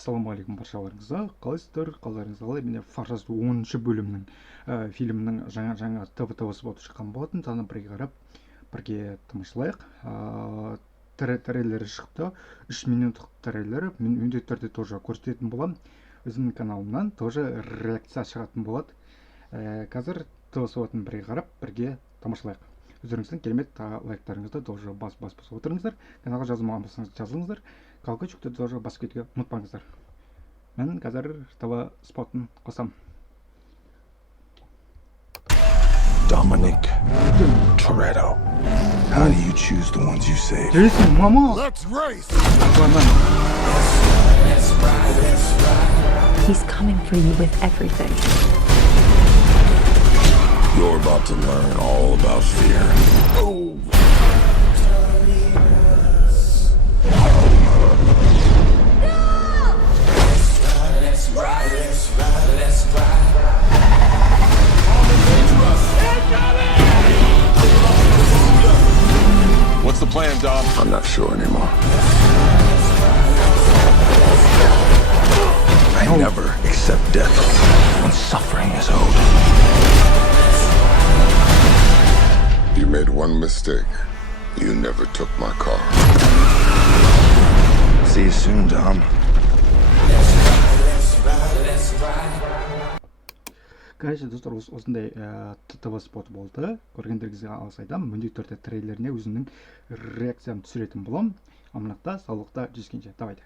Ассалаумағалейкум баршаларыңызға. Қалайсыздар? Қалдарыңыз қалай? Міне Фаржаз 10-шы бөлімнің фильмнің жаңа ТВ-сы болып шыққан болатын. Таны бірге қарап, бірге тамашалайық. Трейлері шықты. 3 минуттық трейлері. Мен міндетті түрде тоже көрсететін боламын. Өзімнің каналымнан тоже реакция шығатын болады. Қазір ТВ-сы болатын бірге қарап, бірге тамашалайық. Өздеріңіздің керемет лайктарыңызды тоже басып отырыңыздар. Каналға жазылмаған болсаңыз жазылыңыздар. Колокольчикті тоже басып кетуге ұмытпаңыздар. Мен қазір ТВ спотын қосам. Dominic Toretto. How do you choose the ones you save? Jason, мама! Let's race! He's coming for you with everything. You're about to learn all about fear. Oh! What's the plan, Dom? I'm not sure anymore. I never accept death when suffering is owed. You made one mistake. You never took my car. See you soon, Dom. Короче, достар, осындай ТВ спот болды. Көргендеріңізге алғыс айтамын. Міндетті түрде трейлеріне өзімнің реакциямды түсіретін боламын. Аманатта, саулықта, жүзгенше. Давайте.